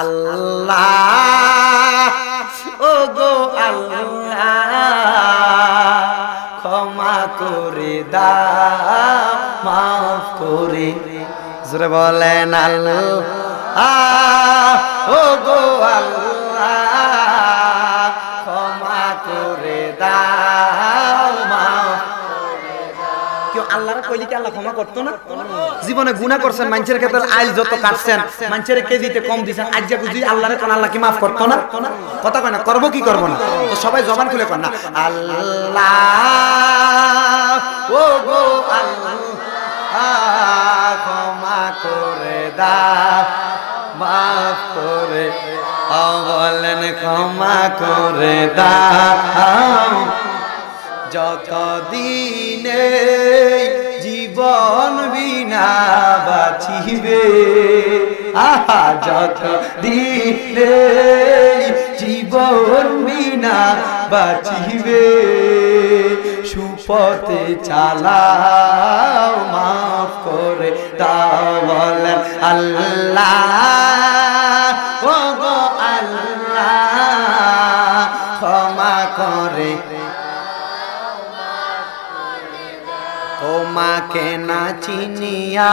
আল্লাহ ও গো আল্লাহ ক্ষমা করে দাও মাফ করে জোরে বলেন আল্লাহ ও গো আল্লাহ ক্ষমা করে দাও মাফ করে দাও। কেউ আল্লাহর কইলি কি আল্লাহ ক্ষমা করতো না? জীবনে গুনাহ করছেন, মানুষের ক্ষেত্রে আইল যত কাটছেন, মানুষের কেজিতে কম দিছেন, আজ যে বুঝি আল্লাহরে কোন আল্লাহ কি মাফ করতো না? কথা কয় না, করবো কি করবো না? তো সবাই জবান খুলে কর না, আল্লাহ ও গো আল্লাহ ক্ষমা করে দাও মাফ করে বলেন ক্ষমা করে দাও। যতদিনে জীবন বিনা বাঁচিবে আহা যতদিনে জীবন বিনা বাঁচিবে সুপথে চালাও মাফ করে দাও বলেন আল্লাহ ও গো আল্লাহ ক্ষমা করে তোমাকে না চিনিয়া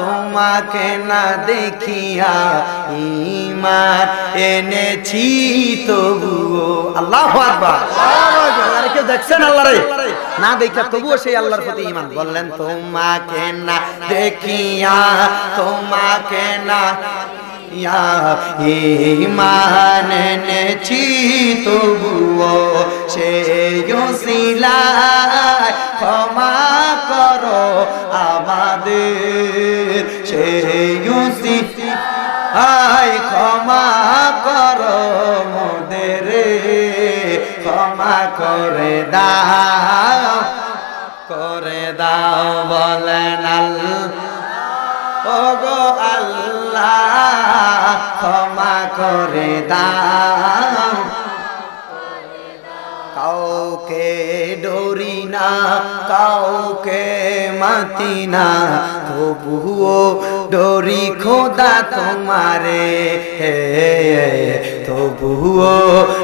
তোমাকে না দেখিয়া ঈমান এনেছি তবুও আল্লাহু আকবার। আল্লাহরে কেউ দেখছেন? আল্লাহরে না দেখা তবুও সেই আল্লাহর প্রতি ঈমান। বললেন তোমাকে না দেখিয়া তোমাকে না ঈমান এনেছি তবুও সেই ওসিলায় ক্ষমা করো আমাদের সেই ওসিলায় ক্ষমা করো মোদের ক্ষমা করে দাও বলেন আল্লাহ ও গো আল্লাহ ক্ষমা করে দাও। কাউকে ডরি না কাউকে মাতি না তবুও ডরি খোদা তোমারে তবুও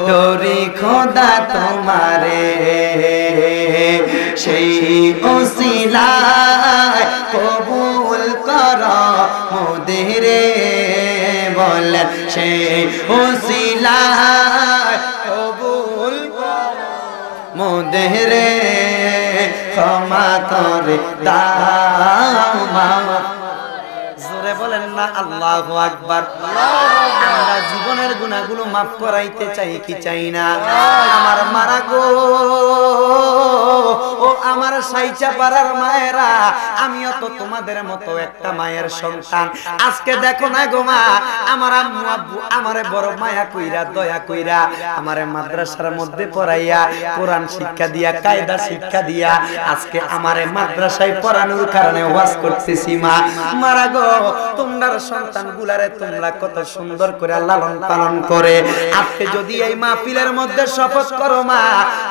ডরি খোদা তোমারে সেই ওসিলায় কবুল করো মোদের বলেন সেই ওসিলায় কবুল মোদের ক্ষমা করে দাও মাওলা। জোরে বলেন না আল্লাহু আকবার। আমরা জীবনের গুনাহগুলো মাফ করাইতে চাই কি চাই না? আমার মারা গো ও আমার সাইচা পাড়ার মায়েরা, আমিও তো তোমাদের মতো একটা মায়ের সন্তান। আজকে দেখো না গো মা, আমার আম্মু আব্বু আমারে বড় মায়া কইরা দয়া কইরা আমারে মাদ্রাসার মধ্যে পড়াইয়া কোরআন শিক্ষা দিয়া কায়দা শিক্ষা দিয়া আজকে আমারে মাদ্রাসায় পড়ানোর কারণে ওয়াজ করতেছি। মা মারা গো, তোমরার সন্তানগুলারে তোমরা কত সুন্দর করে লালন পালন করে। আজকে যদি এই মাহফিলের মধ্যে শপথ করো মা,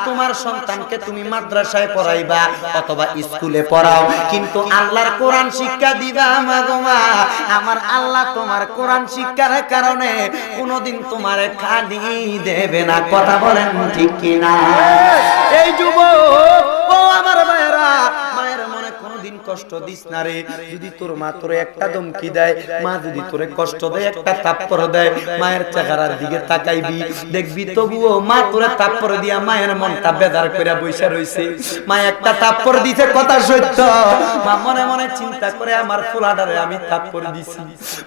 তোমার সন্তানকে তুমি মাদ্রাসায় পড়াইবা অথবা স্কুলে পড়াও, কিন্তু আল্লাহর কোরআন শিক্ষা দিবা মা গো মা। আমার আল্লাহ তোমার কোরআন শিক্ষার কারণে কোনোদিন তোমারে খালি দেবে না। কথা বলেন ঠিক কিনা? এই যুবক ও আমার ভাইরা, মায়ের মনে কোনোদিন কষ্ট দিস না রে। যদি তোর মা তোরে একটা ধমকি দেয়, মা যদি তোরে কষ্ট দেয়, একটা থাপ্পড় দেয়, মায়ের চেহারার দিকে তাকাইবি, দেখবি তবুও মা তোরে থাপ্পড় দিয়া মায়ের মনটা বেজার কইরা বইসা রইছে। মা একটা থাপ্পড় দিতে কথা সত্য, মা মনে মনে চিন্তা করে আমার ফুলাডারে আমি থাপ্পড় দিছি।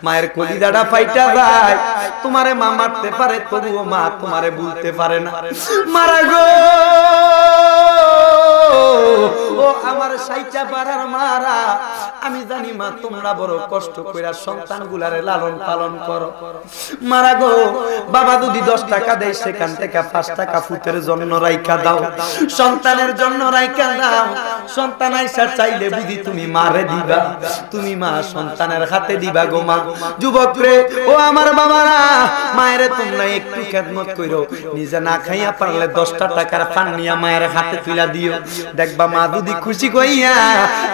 মায়ের কলিজাটা ফাইটা যায়। তোমারে মা মারতে পারে তবুও মা তোমারে বলতে পারে না। মারা গো ও আমার সাইচা পাড়ার মারা, আমি জানি মা তোমরা বড় কষ্ট কইরা সন্তানগুলারে লালন পালন করো। মারা গো, বাবা যদি 10 টাকা দেয় সেখান থেকে 5 টাকা ফুতের জন্য রাইখা দাও, সন্তানের জন্য রাইখা দাও। সন্তান আইসা চাইলে বুঝি তুমি মারে দিবা, তুমি মা সন্তানের হাতে দিবা গো মা। যুবক রে ও আমার বাবারা, মায়ের তোমরা একটু খেদমত কইরো, নিজে না খাইয়া পারলে 10টা টাকার পান নিয়া মায়ের হাতে তুইলা দিও, দেখবা মা যদি খুশি কইয়া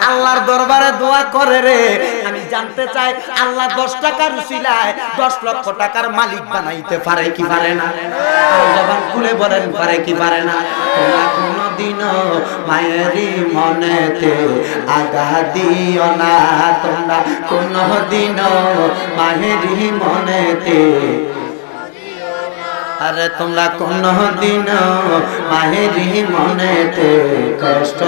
আল্লাহর দরবারে দোয়া করে রে। আমি জানতে চাই আল্লাহ 10 টাকার উসিলায় 10 লক্ষ টাকার মালিক বানাইতে পারে কি পারে না? জবান খুলে বলেন পারে কি পারে না? তোমরা কোনদিনও মায়েরই মনেতে আঘাত দিও না, তোমরা কোনদিনও মায়েরই মনেতে, আরে তোমরা কোনদিনও মায়েরই মনেতে কষ্ট,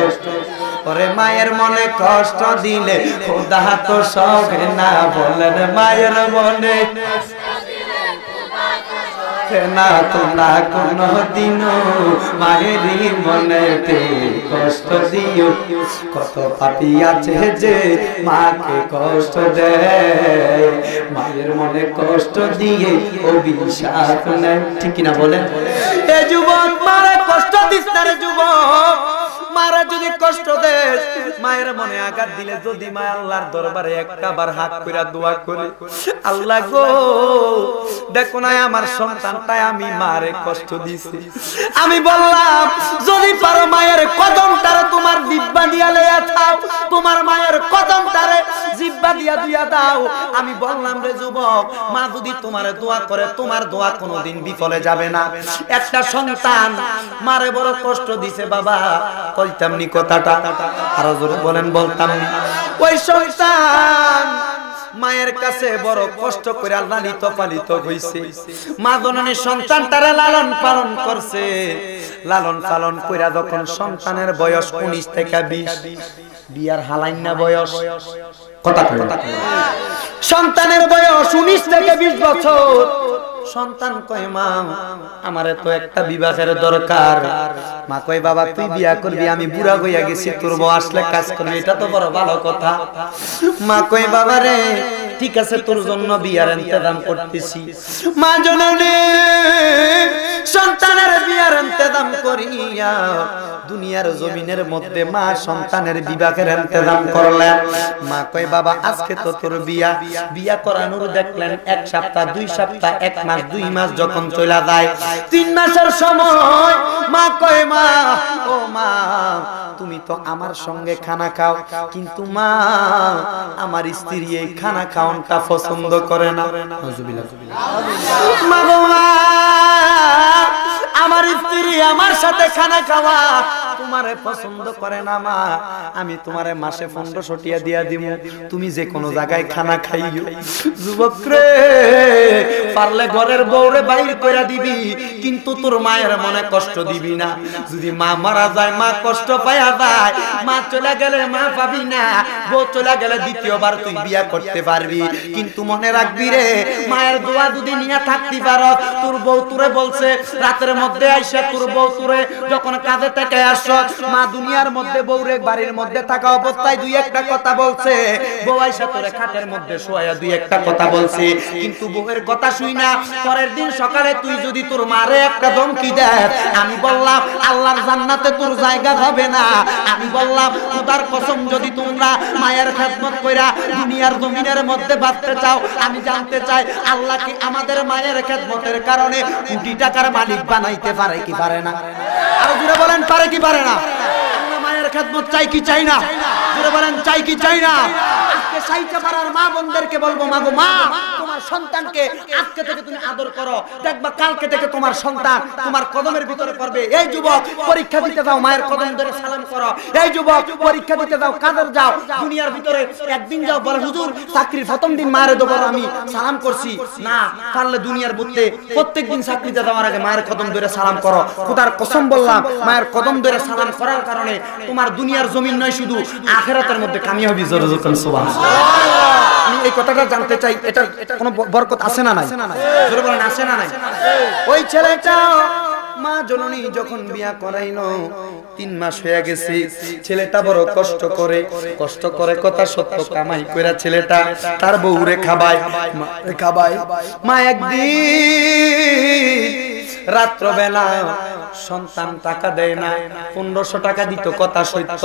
ওরে মায়ের মনে কষ্ট দিলে খোদা তো সবে না, বলেন মায়ের মনে না, তোমরা কোনদিনও মায়েরই মনেতে কষ্ট দিও। কত পাপী আছে যে মাকে কষ্ট দেয়, মায়ের মনে কষ্ট দিয়ে অভিশাপ নেয়, ঠিক কিনা বলেন? এ যুবক মারে কষ্ট দিস না রে যুবক, মারা যদি কষ্ট দেয়, মায়ের মনে আঘাত দিলে যদি মা আল্লাহর দরবারে একবার হাত কইরা দোয়া করে, আল্লাহ গো দেখো না আমার সন্তানটাই আমি মারে কষ্ট দিছি, আমি বললাম যদি পারো মায়ের কদমটারে তোমার জিহ্বা দিয়া লইয়া দাও, তোমার মায়ের কদমটারে জিহ্বা দিয়া দিয়া দাও। আমি বললাম রে যুবক, মা যদি তোমারে দোয়া করে, তোমার দোয়া কোনোদিন বিফলে যাবে না। একটা সন্তান মারে বড় কষ্ট দিছে বাবা, বলতাম নি কথাটা, আরো জোরে বলেন বলতাম নি। ওই সন্তান মায়ের কাছে বড় কষ্ট করে লালিত পালিত হইছে, মা জননী সন্তানটারে লালন পালন করছে, লালন পালন কইরা যখন সন্তানের বয়স 19 থেকে 20, বিয়ার হালাইন না বয়স, কথা কই সন্তানের বয়স 19 থেকে 20 বছর, সন্তান কয় মা আমারে তো একটা বিবাহের দরকার। মা কয় বাবা তুই বিয়া করবি, আমি বুড়া হইয়া গেছি, তোর বউ আসলে কাজ করবি, এটা তো বড় ভালো কথা। মা কয় বাবা রে ঠিক আছে তোর জন্য বিয়ার ইন্তজাম করতেছি। মা জননী সন্তানের বিয়ার ইন্তজাম করিয়া দুনিয়ার জমিনের মধ্যে মা সন্তানের বিবাহের ইন্তজাম করলেন। মা কয় বাবা আজকে তো তোর বিয়া, বিয়া করানোর দেখলেন 1 সপ্তাহ 2 সপ্তাহ 1 মাস 2 মাস যখন চলে যায়, 3 মাসের সময় মা কয় মা ও মা তুমি তো আমার সঙ্গে খানা খাও, কিন্তু মা আমার স্ত্রী এই খানা খাওয়াটা পছন্দ করে না। মা গো মা আমার স্ত্রী আমার সাথে খানা খাওয়া তোমারে পছন্দ করে না মা, আমি তোমারে মাসে 1500 টাকা দিয়া দিমু, তুমি যে কোনো জায়গায় খানা খাইও। যুবক রে পারলে ঘরের বউরে বাইর কইরা দিবি, কিন্তু তোর মায়ের মনে কষ্ট দিবি না। যদি মা মারা যায় মা কষ্ট পায়া যায়, মা চলে গেলে মা পাবি না, বউ চলে গেলে দ্বিতীয়বার তুই বিয়া করতে পারবি, কিন্তু মনে রাখবি রে মায়ের দোয়া যদি নিয়ে থাকতে পারো, তোর বউ তোরে বলছে রাতের মধ্যে আইসা, তোর বউ তোরে যখন কাজে থেকে আসছ, মা দুনিয়ার মধ্যে বউরে বাড়ির মধ্যে থাকা অবস্থায় 2-1টা কথা বলছে, বউ আইসা তোরে খাটের মধ্যে শোয়া 2-1টা কথা বলছে, কিন্তু বউয়ের কথা শুই না। পরের দিন সকালে তুই যদি তোর মারে একটা ধমকি দেয়, আমি বললাম আল্লাহর জান্নাতে তোর জায়গা হবে না। আমি বললাম খোদার কসম যদি তোমরা মায়ের খেদমত কইরা দুনিয়ার জমিনের মধ্যে বাঁচতে চাও, আমি জানতে চাই আল্লাহ কি আমাদের মায়ের খেদমতের কারণে কোটি টাকার মালিক বানাইতে পারে কি পারে না? আরো জোরে বলেন পারে কি পারে না? আমরা মায়ের খেদমত চাই কি চাই না? জোরে বলেন চাই কি চাই না? আজকে সাইতে পারার মা বোনদেরকে বলবো মা গো মা তোমার সন্তানকে আজকে থেকে তুমি আদর করো, দেখবা কালকে থেকে তোমার সন্তান তোমার কদমের ভিতরে পড়বে। এই যুবক পরীক্ষা দিতে যাও মায়ের কদম ধরে সালাম করো, এই যুবক পরীক্ষা দিতে যাও কাদের যাও দুনিয়ার ভিতরে একদিন যাও বলে হুজুর চাকরির প্রথম দিন মায়ের দেবো আমি সালাম করছি না, পারলে দুনিয়ার বুঝতে প্রত্যেকদিন চাকরিতে যাওয়ার আগে মায়ের কদম ধরে সালাম করো। খোদার কসম বললাম মায়ের কদম ধরে সালাম করার কারণে তোমার দুনিয়ার জমিন নয় শুধু আখিরাতের মধ্যে কামিয়াবি জোরে জোরে সুবহানাল্লাহ। আমি এই কথাটা জানতে চাই, এটা কোনো বরকত আছে না নাই? জোরে বলেন আছে না নাই? ওই ছেলেটা মা জননী যখন বিয়া করাইলো 3 মাস হয়ে গেছে, ছেলেটা বড় কষ্ট করে কথা সত্য কামাই কইরা ছেলেটা তার বউরে খাবায়। মা একদিন রাত্রবেলা সন্তান টাকা দেয় না, 1500 টাকা দিত, কথা সত্য,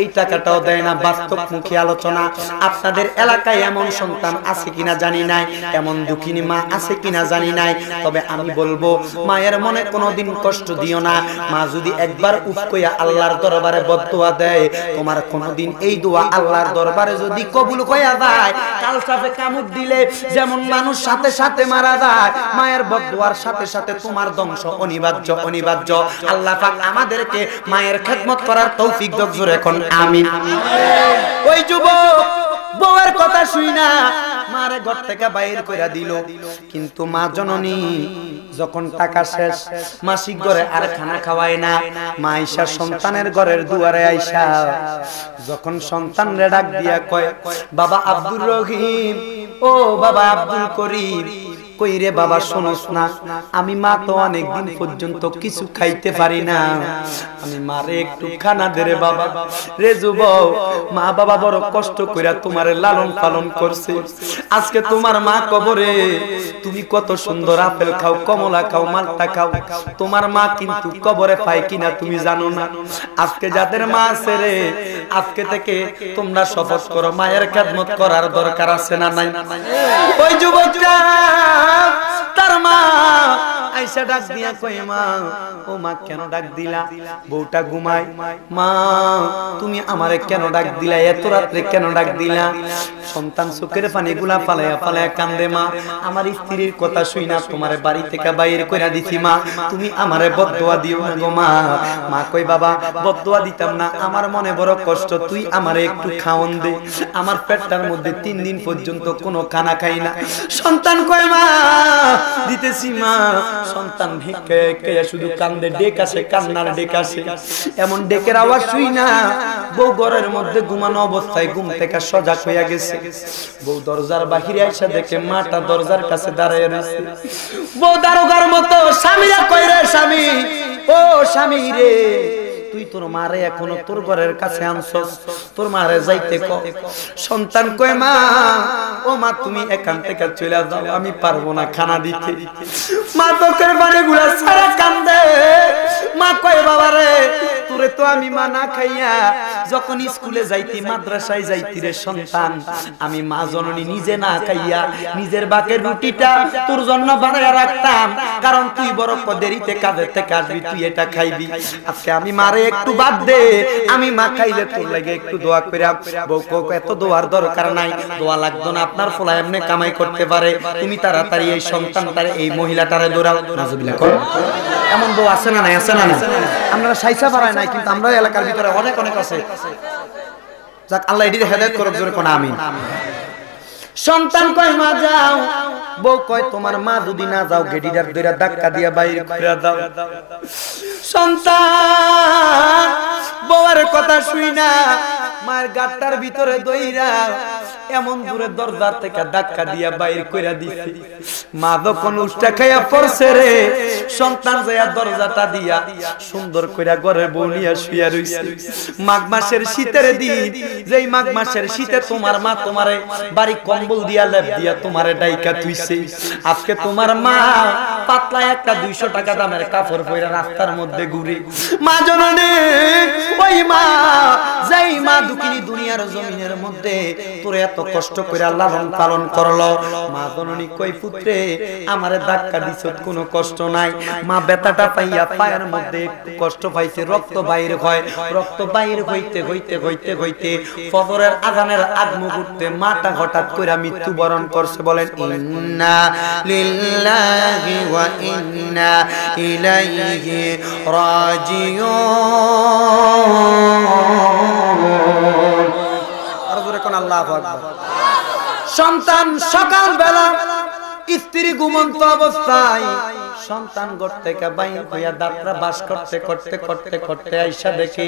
এই টাকাটাও দেয় না, বাস্তবমুখী আলোচনা। আপনাদের এলাকায় এমন সন্তান আছে কিনা জানি নাই, এমন দুঃখিনী মা আছে কিনা জানি নাই, তবে আমি বলবো মায়ের মনে কোনোদিন কষ্ট দিও না। মা যদি একবার উফ কইয়া আল্লাহর দরবারে বদদুয়া দেয়, তোমার কোনোদিন এই দোয়া আল্লাহর দরবারে যদি কবুল হইয়া যায়, কাল সাথে কামড় দিলে যেমন মানুষ সাথে সাথে মারা যায়, মায়ের বদদুয়ার সাথে সাথে তোমার ধ্বংস অনিবার্য অনিবার্য। আল্লাহ পাক আমাদেরকে মায়ের খেদমত করার তৌফিক দাও, জোরে কোন আমিন। ওই যুবক বউয়ের কথা শুই না মারে ঘর থেকে বাইর কইরা দিল, কিন্তু মা জননী যখন টাকা শেষ, মাসিক ঘরে আর খানা খাওয়ায় না, মা আইসা সন্তানের ঘরের দুয়ারে আইসা যখন সন্তানরে ডাক দিয়া কয়, বাবা আব্দুর রহিম, ও বাবা আব্দুল করিম, কই রে বাবা শোনস না, আমি মা তো অনেকদিন পর্যন্ত কিছু খাইতে পারি না, আমি মারে একটু খানা দে রে বাবা। রে যুবক, মা বাবা বড় কষ্ট কইরা তোমারে লালন পালন করছে, আজকে তোমার মা কবরে, তুমি কত সুন্দর আপেল খাও, কমলা খাও, মালটা খাও, তোমার মা কিন্তু কবরে পায় কিনা তুমি জানো না। আজকে যাদের মা আছে রে, আজকে থেকে তোমরা শপথ করো মায়ের খেদমত করার দরকার আছে না নাই? ওই যুবকটা তার মা আইসা ডাক দিয়া কয়, মা, ও মা কেন ডাক দিলা? বউটা ঘুমায়, মা তুমি আমারে কেন ডাক দিলা, এত রাত্রে কেন ডাক দিলা? সন্তান চোখের পানি গুলা ফালাইয়া ফালাইয়া কান্দে, মা আমার স্ত্রীর কথা শুই না তোমারে বাড়ি থেকে বাইরে কইরা দিছি, মা তুমি আমারে বদদুয়া দিও না গো মা। মা কই, বাবা বদদুয়া দিতাম না, আমার মনে বড় কষ্ট, তুই আমারে একটু খাওন দে, আমার পেটটার মধ্যে 3 দিন পর্যন্ত কোনো খানা খাই না। সন্তান কয়, মা দিতেছি মা। সন্তান ভিক্ষে শুধু কান্দে, ডেক আসে, কান্নার ডেক আসে, এমন ডেকের আওয়াজ শুই না বউ ঘরের মধ্যে ঘুমানো অবস্থায় ঘুম থেকে সজাগ হইয়া গেছে। বউ দরজার বাহিরে আইসা দেখে মাটা দরজার কাছে দাঁড়ায় রয়েছে। বউ দারোগার মতো স্বামীরা কয়, রে স্বামী, ও স্বামী রে, তুই তোর মারে এখনো তোর ঘরের কাছে আনছস, তোর মারে যাইতে ক। সন্তান কয়, মা, ও মা তুমি এখান থেকে চলে যাও, আমি পারবো না খানা দিতে। মা তোকের বাড়ি গুলা সারা কান্দে। মা কয়, বাবা রে, তোরে তো আমি মা না খাইয়া যখন স্কুলে যাইতি, মাদ্রাসায় যাইতি রে সন্তান, আমি মা জননী নিজে না খাইয়া নিজের বাকের রুটিটা তোর জন্য বানাইয়া রাখতাম, কারণ তুই বড় দেরিতে কাজের থেকে আসবি, তুই এটা খাইবি। আজকে আমি মারে একটু বাদ দে, আমি মা খাইলে তোর লাগে একটু দোয়া কইরা। বউ কো, এত দোয়ার দরকার নাই, দোয়া লাগতো না, আপনার ফলা এমনি কামাই করতে পারে, তুমি তাড়াতাড়ি এই সন্তানটারে, এই মহিলাটারে দৌড়াও। নাজুবিল্লাহ কর। এমন বউ আছে না নাই? আছে না নাই? আমরা সাইসা পারাই নাই, কিন্তু আমরা এলাকার ভিতরে অনেক অনেক আছে। যাক, আল্লাহ এটির হেদায়েত করুক, জোরে কোন আমিন। সন্তান কয়, মা যাও। বউ কয়, তোমার মা যদি না যাও, গেডিটার দইরা ধাক্কা দিয়া বাইরে কইরা দাও। সন্তান বউয়ের কথা শুই না মায়ের গাটটার ভিতরে দইরা এমন দূরে দরজার থেকে ধাক্কা দিয়া বাইরে কইরা দিছে। মা যখন উষ্টা খাইয়া পড়ছে রে, সন্তান যাইয়া দরজাটা দিয়া সুন্দর কইরা ঘরে বউ নিয়া শুইয়া রইছে। মাঘ মাসের শীতের দিন, যেই মাঘ মাসের শীতে তোমার মা তোমারে বাড়ি কম্বল দিয়া লেপ দিয়া তোমারে ডাইকা তুইছে, আজকে তোমার মা পাতলা একটা 200 টাকা দামের কাপড় পরে রাস্তার মধ্যে ঘুরে। মা জননী, ওই মা, যেই মা দুঃখিনী দুনিয়ার জমিনের মধ্যে তোরে এত কষ্ট করে লালন পালন করলো, মা জননী কই, পুত্রে আমারে ধাক্কা দিছ, কোনো কষ্ট নাই। মা ব্যথাটা পাইয়া পায়ের মধ্যে একটু কষ্ট পাইছে, রক্ত বাইরে হয়, রক্ত বাইরে হইতে হইতে হইতে হইতে ফজরের আযানের আগ মুহূর্তে মাটা হঠাৎ কইরা মৃত্যুবরণ করছে। বলেন ইন্না লিল্লাহি ওয়া ইন্না ইলাইহি রাজিউন। আর জোরে কোন আল্লাহু আকবার। সন্তান সকালবেলা স্ত্রী ঘুমন্ত অবস্থায় সন্তান ঘর থেকে বাইরে হইয়া যাত্রা বাস করতে করতে করতে করতে আইসা দেখে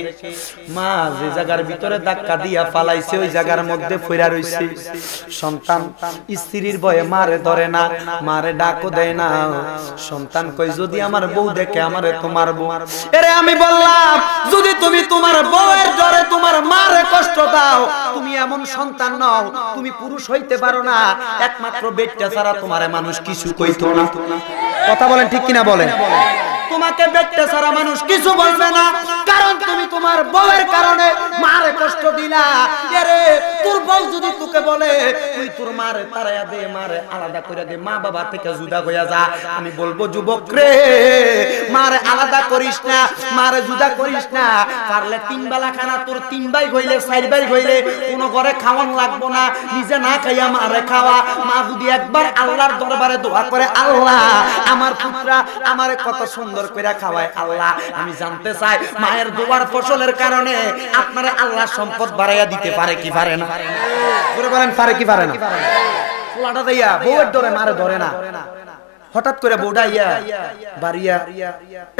মা যে জায়গার ভিতরে ধাক্কা দিয়া ফালাইছে ওই জায়গার মধ্যে পইরা রইছে। সন্তান স্ত্রীর ভয়ে মারে ধরে না, মারে ডাকও দেয় না। সন্তান কই, যদি আমার বউ দেখে আমারে তো মারবো। এরে আমি বললাম, যদি তুমি তোমার বউয়ের ডরে তোমার মারে কষ্ট দাও, তুমি এমন সন্তান নও, তুমি পুরুষ হইতে পারো না, একমাত্র বেটটা ছাড়া তোমারে মানুষ কিছু কইতো না। কথা বলেন ঠিক কিনা বলেন? তোমাকে ব্যক্তি ছাড়া মানুষ কিছু বলবে না, কারণ তুমি তোমার বউয়ের কারণে মারে কষ্ট দিলা। আরে তোর বউ যদি তোকে বলে তুই তোর মারে তাড়ায়া দে, মারে আলাদা করে দে, মা বাবা থেকে জুদা হইয়া যা, আমি বলবো যুবক রে মারে আলাদা করিস না, মারে জুদা করিস না, পারলে 3 বেলা খানা তোর 3 ভাই হইলে 4 ভাই হইলে কোনো ঘরে খাওয়ান লাগবো না, নিজে না খাইয়া মারে খাওয়া। মা যদি একবার আল্লাহর দরবারে দোয়া করে, আল্লাহ আমার পুত্রা আমারে কত সুন্দর করে খাওয়ায়, আল্লাহ আমি জানতে চাই মায়ের দোয়ার ফসলের কারণে আপনারা আল্লাহ সম্পদ বাড়াইয়া দিতে পারে কি পারে না? বলে বলেন পারে কি পারে না? পোলাটা দিয়া বউয়ের ধরে মারে ধরে না, হঠাৎ করে বউটা ইয়া বাড়িয়া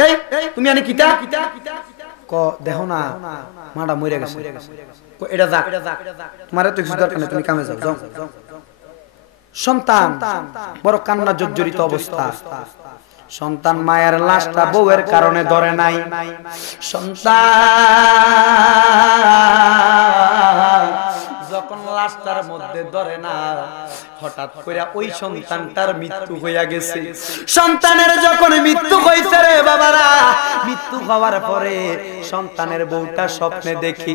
এই তুমি আনি কিতা ক দেখো না মাটা মরে গেছে, এটা যাক তোমারে তো কিছু দরকার নেই, তুমি কামে যাও যাও। সন্তান বড় কান্না জর্জরিত অবস্থা, সন্তান মায়ের লাশটা বউয়ের কারণে ধরে নাই, সন্তান যখন লাশটার মধ্যে ধরে না, হঠাৎ করে ওই সন্তানটার মৃত্যু হইয়া গেছে। সন্তানের যখন মৃত্যু হইছে রে বাবারা, মৃত্যু হওয়ার পরে সন্তানের বউটা স্বপ্নে দেখি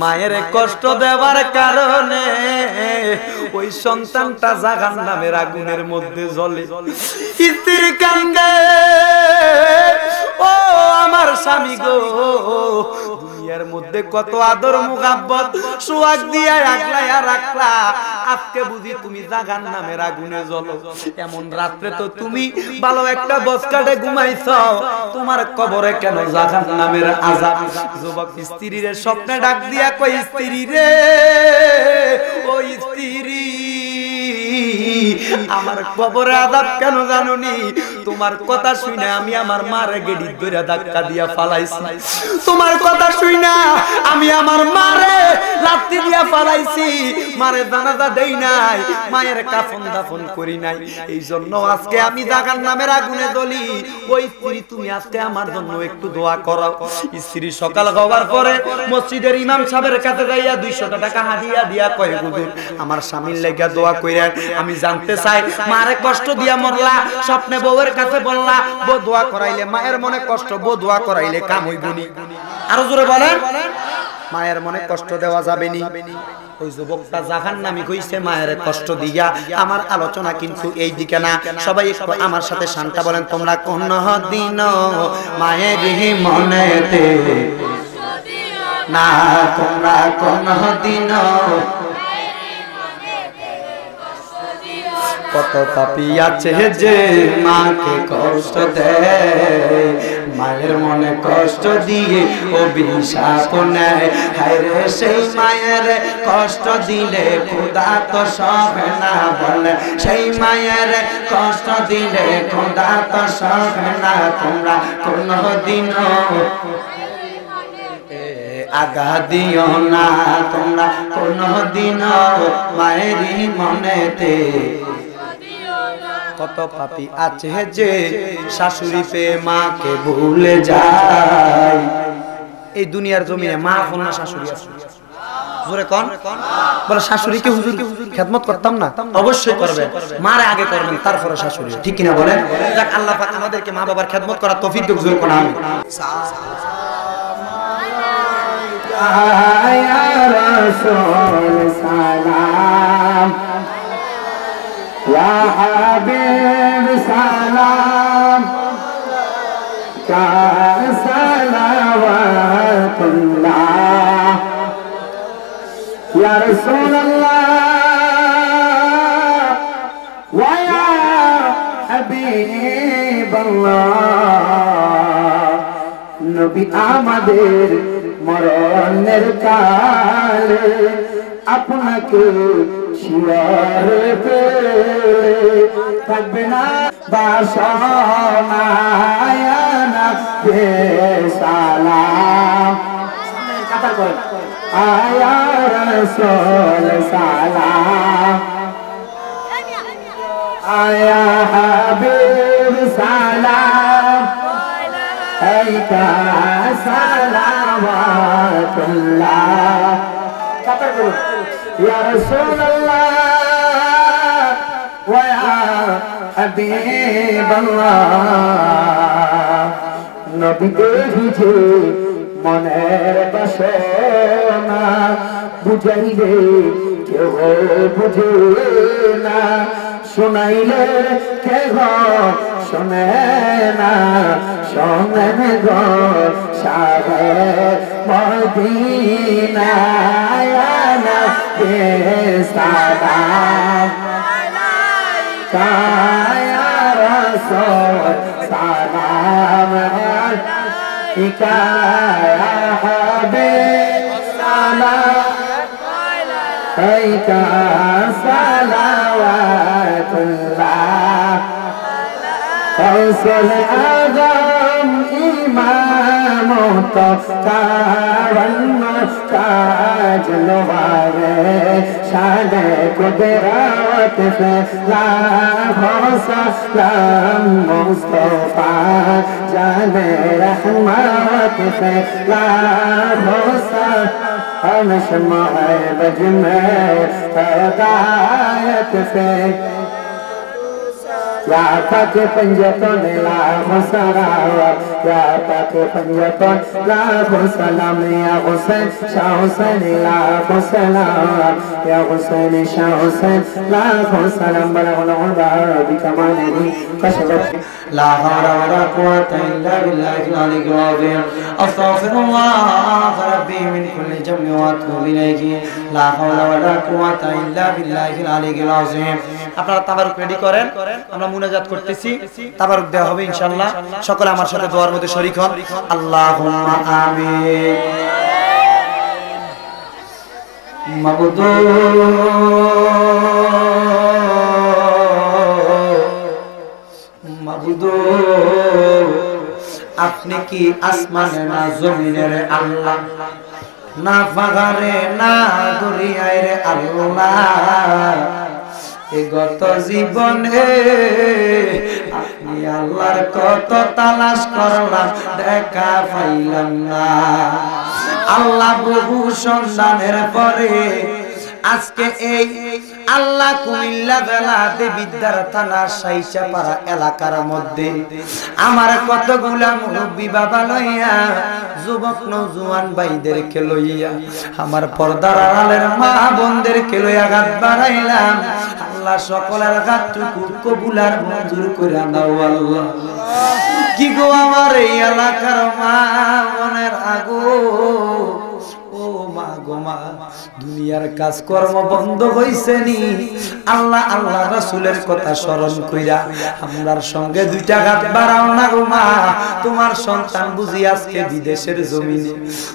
মায়ের কষ্ট দেওয়ার কারণে ওই সন্তানটা জাহান্নামের আগুনের মধ্যে জ্বলে। স্ত্রীর কান্দে ও আমার স্বামী গো, দুনিয়ার মধ্যে কত আদর মুহাব্বত সোয়াগ দিয়া আগলাইয়া রাখলা, আজকে বুঝি তুমি জাহান্নামের আগুনে জ্বলো। এমন রাত্রে তো তুমি ভালো একটা বসকাটে ঘুমাইছো, তোমার কবরে কেন জাহান্নামের আযাব? যুবক স্ত্রীরে স্বপ্নে ডাক দিয়া কই, স্ত্রী রে ও স্ত্রী আমার কবরে আযাব কেন জানোনি? তোমার কথা শুনে আমি আমার মারে গেড়ি ধরে ধাক্কা দিয়া ফালাইছি, তোমার কথা শুনে আমি আমার মারে লাথি দিয়া ফালাইছি, মারে জানাজা দেই নাই, মায়ের কাফন দাফন করি নাই, এই জন্য আজকে আমি জাহান্নামের আগুনে জ্বলি। ওই স্ত্রী তুমি আজকে আমার জন্য একটু দোয়া করো। স্ত্রী সকাল হওয়ার পরে মসজিদের ইমাম সাহেবের কাছে যাইয়া 200 টাকা হাদিয়া দিয়া কয়, হুজুর আমার স্বামীর লাগা দোয়া কইরেন, আমি জানতে চাই মারে কষ্ট দিয়া মরলা, স্বপ্নে বউয়ের কাছে বললা বউ দোয়া করাইলে মায়ের মনে কষ্ট, বউ দোয়া করাইলে কাম হইবনি। আরো জোরে বলেন, মায়ের মনে কষ্ট দেওয়া যাবে নি। ওই যুবকটা জাহান্নামী কইছে মায়ের কষ্ট দিয়া। আমার আলোচনা কিন্তু এই দিকে না, সবাই একটু আমার সাথে শান্তা বলেন, তোমরা কোন দিন মায়ের মনেতে না, তোমরা কোন দিন কত পাপী আছে যে মাকে কষ্ট দেয়, মায়ের মনে কষ্ট দিয়ে অভিশাপ নেয়। হায় রে সেই মায়ের কষ্ট দিলে খোদা তো সহে না বলে, সেই মায়ের কষ্ট দিলে খোদা তো সহে না। তোমরা কোনদিন আগা দিও না, তোমরা কোনদিন মায়েরই মনেতে। কত পাপী আছে যে শাশুড়ি পেয়ে মাকে ভুলে যায়। এই দুনিয়ার জমিনে মা ফোন না শাশুড়ি আছে, জোরে কোন বলে শাশুড়িকে হুজুর খেদমত করতাম না, অবশ্যই করবেন, মারে আগে করবেন তারপরে শাশুড়ি, ঠিক কিনা বলেন? যাক আল্লাহ পাক আমাদেরকে মা বাবার খেদমত করার তৌফিক দিক, জোরে কোন আমিন। ইয়া রাসূল সালাম, ইয়া হাবিব সালাম, কা সালাওয়াতুল্লাহ, ইয়া রাসূলুল্লাহ ওয়া ইয়া হাবিবাল্লাহ। নবী আমাদের মরণের কালে আপনাকে শিয়ারে পেলে থাকবে না বাসনা, সালাম আয়া রাসূল সালাম, আয়া হাবিব সালাম, আইকা সালাওয়াতুল্লাহ। ইয়া রাসূলুল্লাহ ওয়া ইয়া হাবিবাল্লাহ। নবীতে ভিজে মনের বাসনা বুঝাইলে কেউ বুঝে না শোনাইলে কেহ শোনে না শোনেন গো সাহে মদিনা নবী সালাম কায়া রাসূল সালাম আলাইকা ইয়া হাবিব সালাম আলাইকা সালাওয়াতুল্লাহ ফয়সাল আযম ইমাম কারণ কাজ লোহারে শানে কুদরত ফে লাখো সালাম মুস্তাফা জানে রহমত ফে লাখো সালাম हम शम्मा-ए बज में हिदायत से या तक पंजतन लाखों सलाम या तक पंजतन लाखों सलाम या हुसैन शाह हुसैन लाखों सलाम या हुसैन शाह हुसैन लाखों सलाम बलगुल बिकमालिही कशफत ला हौला वला कुव्वता इल्ला बिल्लाहिल अलिय्यिल अज़ीम अस्तगफिरुल्लाह रब्बी मिन कुल्ली जम्बि व अतूबु इलैहि ला हौला वला कुव्वता इल्ला बिल्लाहिल अलिय्यिल अज़ीम। আপনারা তাবারুক রেডি করেন, আমরা মুনাজাত করতেছি, তাবারুক দেওয়া হবে ইনশাআল্লাহ। সকলে আমার সাথে দোয়ার মধ্যে শরীক হন। আল্লাহুম্মা আমিন। মাবুদ মাবুদ আপনি কি আসমানে না জমিনের আল্লাহ, না পাহাড়ে না দরিয়ায় রে আল্লাহ। গত জীবনে আপনি আল্লাহর কত তালাশ করলাম, দেখা পাইলাম না। আল্লাহ বহু সন্ধানের পরে আজকে এই আল্লাহ কুমিল্লা জেলাতে বিদ্যার থানা সাইচাপাড়া এলাকার মধ্যে আমার কতগুলা মুরব্বী বাবা লইয়া যুবক নওজোয়ান ভাইদেরকে লইয়া আমার পর্দার আড়ালের মা বোনদেরকে লইয়া গাত বাড়াইলাম। আল্লাহ সকলের গাতটুকু কবুল আর মঞ্জুর করে নাও আল্লাহ। কি গো আমার এই এলাকার মা বোনের আগো, ও মা গো মা, দুনিয়ার কাজকর্ম বন্ধ হইছে নি, আল্লাহ আল্লাহ রাসূলের কথা স্মরণ কইরা আমরার সঙ্গে দুইটা হাত বাড়াও না গো মা। তোমার সন্তান বুঝি আজকে বিদেশের জমিনে,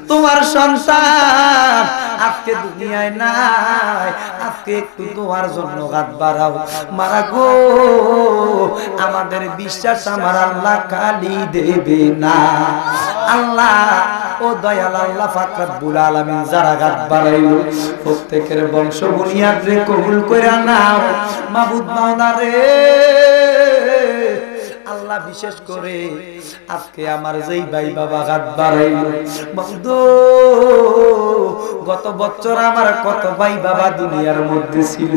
তোমার সন্তান আজকে দুনিয়ায় নাই, আজকে একটু তোমার জন্য হাত বাড়াও মারা গো। আমাদের বিশ্বাস আমার আল্লাহ খালি দেবে না। আল্লাহ ও দয়াল আল্লাহ পাক রব্বুল আলামিন যারা হাত বাড়াইলো প্রত্যেকের বংশ বুনিয়াদ রে কবুল কইরা নাও মাবুদ মাওলা রে। আল্লাহ বিশেষ করে আজকে আমার যেই ভাই বাবা হাত বাড়াইলো মাবুদ, গত বছর আমার কত ভাই বাবা দুনিয়ার মধ্যে ছিল,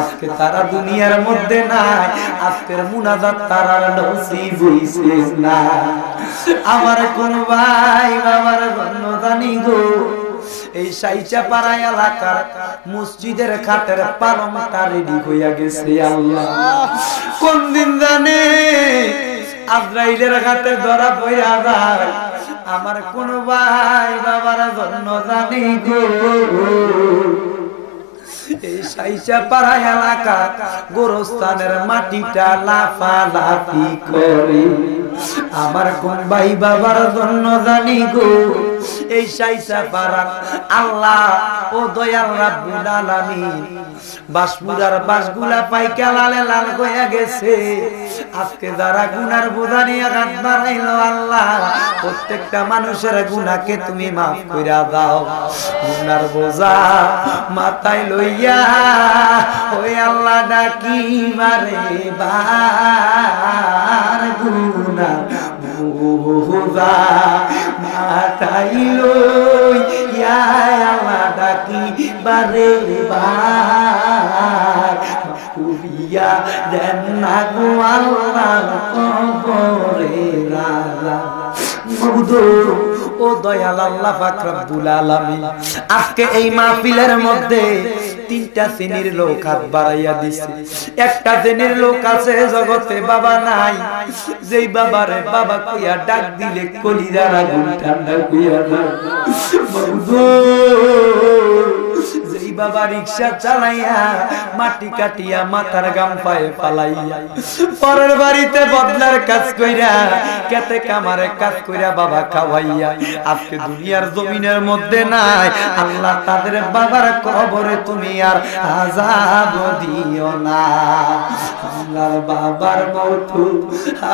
আজকে তারা দুনিয়ার মধ্যে নাই, আজকের মুনাজাত তারার নসিব হইছে না। আমার কোন ভাই বাবার জন্য জানি গো এই সাইচাপাড়া এলাকার মসজিদের খাটের পালংটা রেডি হইয়া গেছে। আল্লাহ কোন দিন জানে আজরাইলের হাতে ধরা পড়া যায়, আমার কোন ভাই বাবার জন্য জানি গো এই সাইচাপাড়া এলাকা গোরস্থানের মাটিটা লাফালাফি করে। আমার কোন ভাই বাবার জন্য জানি গো এই সাইচাপাড়া আল্লাহ ও দয়াল রাব্বুল আলামিন বাসপুরার বাসগুলা পাইকা লালে লাল হইয়া গেছে। আজকে যারা গুনার বোঝা নিয়ে হাত বাড়াইলো আল্লাহ প্রত্যেকটা মানুষের গুনাহকে তুমি মাফ কইরা দাও। গুনার বোঝা মাথায় লইয়া ওই আল্লাহ ডাকি মারে বার গুনার বোঝা মাথায় লইয়া আল্লাহ ডাকি বারে বার কুবিয়া দেন না গো আল্লাহ কবরে রাজা ও দয়াল আল্লাহ পাক রব্বুল আলামিন, আজকে এই মাহফিলের মধ্যে তিনটা শ্রেণীর লোক হাত বাড়াইয়া দিছে। একটা শ্রেণীর লোক আছে জগতে বাবা নাই, যেই বাবারে বাবা কইয়া ডাক দিলে কলিজার আগুন ঠান্ডা কইয়া যায়। যেই বাবা রিকশা চালাইয়া মাটি কাটিয়া মাথার গাম পায়ে পালাইয়া পরের বাড়িতে বদলার কাজ কইরা খেতে কামারে কাজ কইরা বাবা খাওয়াইয়া আজকে দুনিয়ার জমিনের মধ্যে নাই। আল্লাহ তাদের বাবার কবরে তুমি আর আযাব দিও না। আল্লাহর বাবার মওত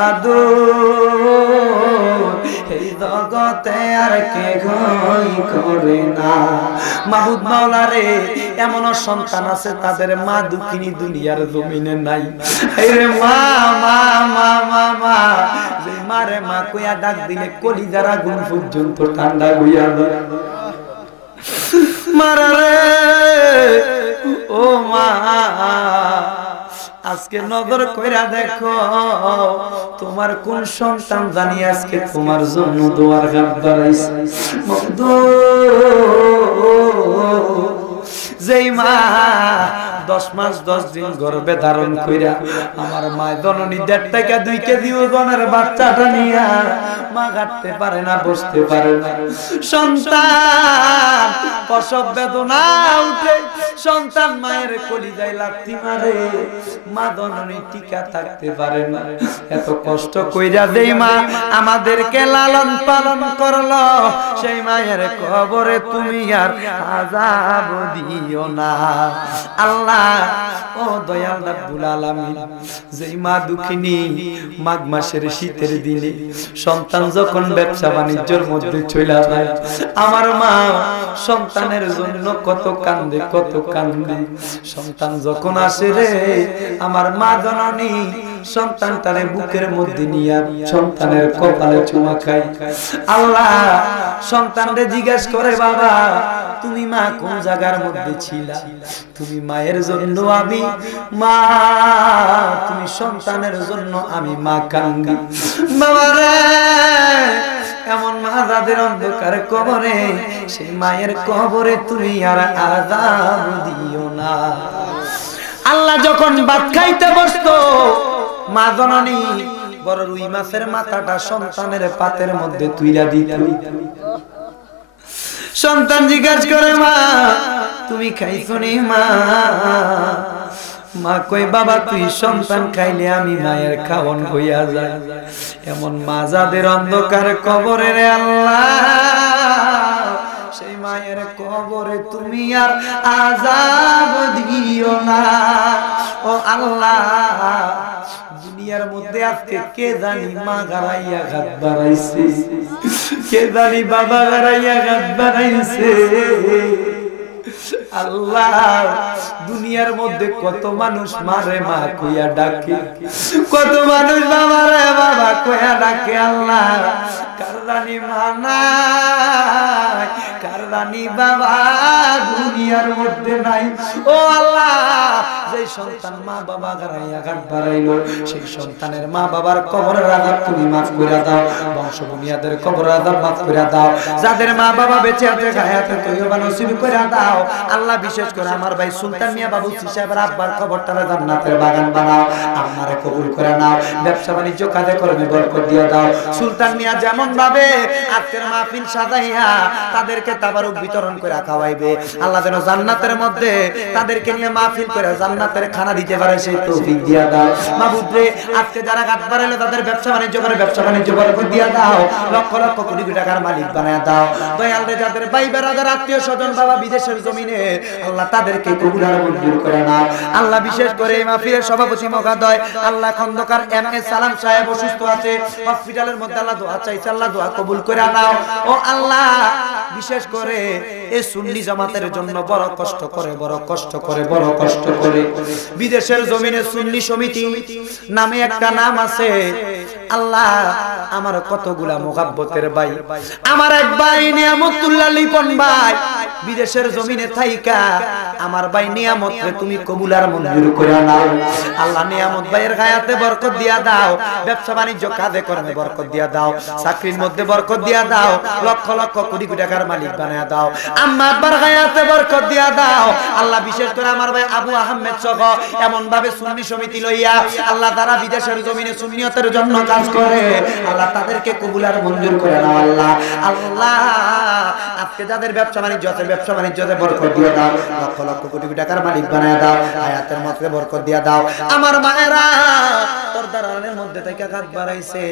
আদো এই জগতে আর কে গই করে না। মাহবুব মাওলা রে, এমন সন্তান আছে তাদের মা দুঃখিনী দুনিয়ার জমিনে নাই। রে মা মা মা মা মা, যে মারে মা কইয়া ডাক দিলে কলিজার আগুন পর্যন্ত ঠান্ডা হইয়া যায়। মারা রে ও মা, আজকে নজর কইরা দেখো তোমার কোন সন্তান জানি আজকে তোমার জন্য দোয়ার হাত বাড়াইছে। যেই মা 10 মাস 10 দিন গর্ভে ধারণ কইরা আমার মা জননী 1.5 থেকে 2 কেজি ওজনের বাচ্চাটা নিয়া মা হাঁটতে পারে না, বসতে পারে না। সন্তান প্রসব বেদনা উঠে সন্তান মায়ের কলিজায় লাথি মারে, মা জননী টিকা থাকতে পারে না। এত কষ্ট কইরা যেই মা আমাদেরকে লালন পালন করলো, সেই মায়ের কবরে তুমি আর আযাব দিও না। আল্লাহ ও দয়াল রব্বুল আলামিন, যেই মা দুঃখিনী মাঘ মাসের শীতের দিনে সন্তান যখন ব্যবসা বাণিজ্যের মধ্যে চলে যায়, আমার মা সন্তানের জন্য কত কান্দে কত কান্দে। সন্তান যখন আসে রে, আমার মা জননী সন্তানটারে বুকের মধ্যে নিয়ে সন্তানের কপালে চুমা খায়। আল্লাহ সন্তানরে জিজ্ঞাসা করে, বাবা তুমি মা কোন জায়গার মধ্যে ছিলা? তুমি মায়ের জন্য আমি মা, তুমি সন্তানের জন্য আমি মা কান্দি। বাবা রে, এমন মা যাদের অন্ধকার কবরে, সেই মায়ের কবরে তুমি আর আযাব দিও না। আল্লাহ যখন ভাত খাইতে বসতো, মা জননী বড় রুই মাছের মাথাটা সন্তানের পাতের মধ্যে তুইলা দিত। সন্তান জিজ্ঞাসা করে, মা তুমি খাইছো নি? মা মা কই, বাবা তুই সন্তান খাইলে আমি মায়ের খাওয়ান হইয়া যায়। এমন মা যাদের অন্ধকার কবরে রে আল্লাহ, সেই মায়ের কবরে তুমি আর আযাব দিও না। ও আল্লাহ, দুনিয়ার মধ্যে আজকে কে জানি মা গারাইয়া ঘাত বাড়াইছে, কে জানি বাবা গারাইয়া ঘাত বাড়াইছে। আল্লাহ দুনিয়ার মধ্যে কত মানুষ মারে মা কইয়া ডাকে, কত মানুষ বাবা রে বাবা কইয়া ডাকে। আল্লাহ কারদানি মা নাই, কারদানি বাবা দুনিয়ার মধ্যে নাই। ও আল্লাহ, যে সন্তান মা বাবা গারাইয়া ঘাট বাড়াইলো, সেই সন্তানের মা বাবার কবরের আযাব তুমি মাফ করে দাও, বংশ বুনিয়াদের কবরের আযাব মাফ করে দাও। যাদের মা বাবা বেঁচে আছে হায়াতে তৈয়বা নসিব করে দাও। আল্লাহ বিশেষ করে আমার ভাই সুলতান মিয়া বাবু সাহেবের আব্বার কবরটারে জান্নাতের বাগান বানাও, আমারে কবুল করে নাও। ব্যবসা বাণিজ্য কাজে কর্মে বরকত দিয়ে দাও। সুলতান মিয়া যেমন ভাবে আজকের মাহফিল সাজাইয়া তাদেরকে তাবারুক বিতরণ করে খাওয়াইবে, আল্লাহ যেন জান্নাতের মধ্যে তাদেরকে নিয়ে মাহফিল করে জান্নাতের খানা দিতে পারে, সেই তৌফিক দিয়ে দাও। মাহবুব রে, আজকে যারা গাছ বাড়াইলো তাদের ব্যবসা বাণিজ্য করে ব্যবসা বাণিজ্য বরকত দিয়ে দাও, লক্ষ লক্ষ কোটি কোটি টাকার মালিক বানায় দাও। দয়াল রে, যাদের ভাই বেরাদার আত্মীয় স্বজন বাবা বিদেশের জমিনে, আল্লাহ তাদেরকে কবুল আর মঞ্জুর করে নাও। আল্লাহ বিশেষ করে এই মাহফিলের সভাপতি মহোদয় আল্লাহ খন্দকার এম এ সালাম সাহেব অসুস্থ আছে, হসপিটালের মধ্যে আল্লাহ দোয়া চাইছে, আল্লাহ দোয়া কবুল করে নাও। ও আল্লাহ বিশেষ করে এই সুন্নি জামাতের জন্য বড় কষ্ট করে বড় কষ্ট করে বড় কষ্ট করে বিদেশের জমিনে সুন্নি সমিতি নামে একটা নাম আছে। আল্লাহ আমার কতগুলা মুহাব্বতের ভাই, আমার এক ভাই নিয়ামতুল্লাহ লিপন ভাই বিদেশের জমিনে থাইকা আমার ভাই নিয়ামত রে তুমি কবুল আর মঞ্জুর করে নাও আল্লাহ নিয়ামত ভাইয়ের হায়াতে বরকত দিয়া দাও ব্যবসা বাণিজ্য কাজে কর্মে বরকত দিয়া দাও চাকরির মধ্যে বরকত দিয়া দাও লক্ষ লক্ষ কোটি কোটি টাকার মালিক বানায়া দাও আম্মা আব্বার হায়াতে বরকত দিয়া দাও আল্লাহ বিশেষ করে আমার ভাই আবু আহমেদ সহ এমন ভাবে সুন্নি সমিতি লইয়া আল্লাহ তারা বিদেশের জমিনে সুন্নিয়তের জন্য কাজ করে আল্লাহ তাদেরকে কবুল আর মঞ্জুর করে নাও আল্লাহ আল্লাহ আজকে যাদের ব্যবসা বাণিজ্যতে বরকত দিয়ে দাও লক্ষ লক্ষ কোটি কোটি টাকার মালিক বানায়া দাও হায়াতের মধ্যে বরকত দিয়া দাও আমার মায়েরা তোর দারানের মধ্যে থেকে কাজ বাড়াইছে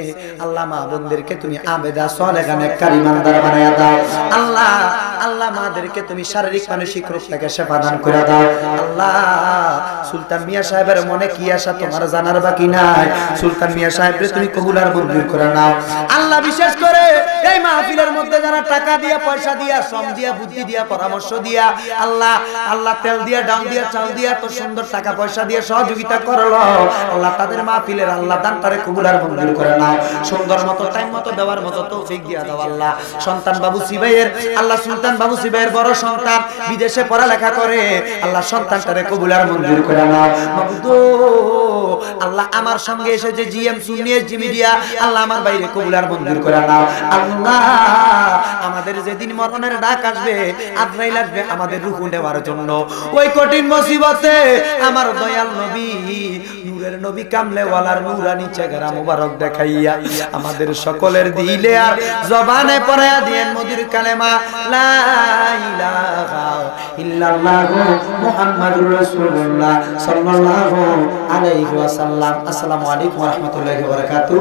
আল্লাহ মা বোনদেরকে তুমি আবেদা সালেহা নেককার ইমানদার বানায়া দাও আল্লাহ আল্লাহ মাদেরকে তুমি শারীরিক মানসিক রোগ থেকে শিফা দান করে দাও আল্লাহ সুলতান মিয়া সাহেবের মনে কি আশা তোমার জানার বাকি নাই সুলতান মিয়া সাহেবকে তুমি কবুল আর মঞ্জুর করে নাও আল্লাহ বিশেষ করে এই মাহফিলের মধ্যে যারা টাকা দিয়া পয়সা দিয়া শ্রম দিয়া বুদ্ধি দিয়া পরামর্শ দিয়া আল্লাহ আল্লাহ তেল দিয়া ডাল দিয়া চাল দিয়া তো সুন্দর টাকা পয়সা দিয়ে সহযোগিতা করলো আল্লাহ তাদের মাহফিলের আল্লাহ দানটারে কবুল আর মঞ্জুর করে নাও সুন্দর মতো টাইম মতো দেওয়ার মতো তৌফিক দিয়া দাও আল্লাহ সন্তান বাবু সিবাইয়ের আল্লাহ সুলতান বাবু সিবাইয়ের বড় সন্তান বিদেশে পড়ালেখা করে আল্লাহ সন্তানটারে কবুল আর মঞ্জুর করে নাও মাবুদ আল্লাহ আমার সঙ্গে এসে যে জিএম সুন্নি এসজি মিডিয়া আল্লাহ আমার বাইরে কবুল আর মঞ্জুর করে নাও আল্লাহ আমাদের যেদিন মরণের ডাক আসবে আজরাইল আসবে আমাদের রূহ নেওয়ার জন্য ওই কঠিন মুসিবতে আমার দয়াল নবী নূরের নবী কামলেওয়ালার নূরানি চেহারা মোবারক দেখাইয়া আমাদের সকলের দিলে আর জবানে পড়ায়া দিয়েন মধুর কালেমা লা ইলাহা ইল্লাল্লাহু মুহাম্মাদুর রাসূলুল্লাহ সাল্লাল্লাহু আলাইহি ওয়াসাল্লাম। আসসালামু আলাইকুম ওয়া রাহমাতুল্লাহি ওয়া বারাকাতুহু।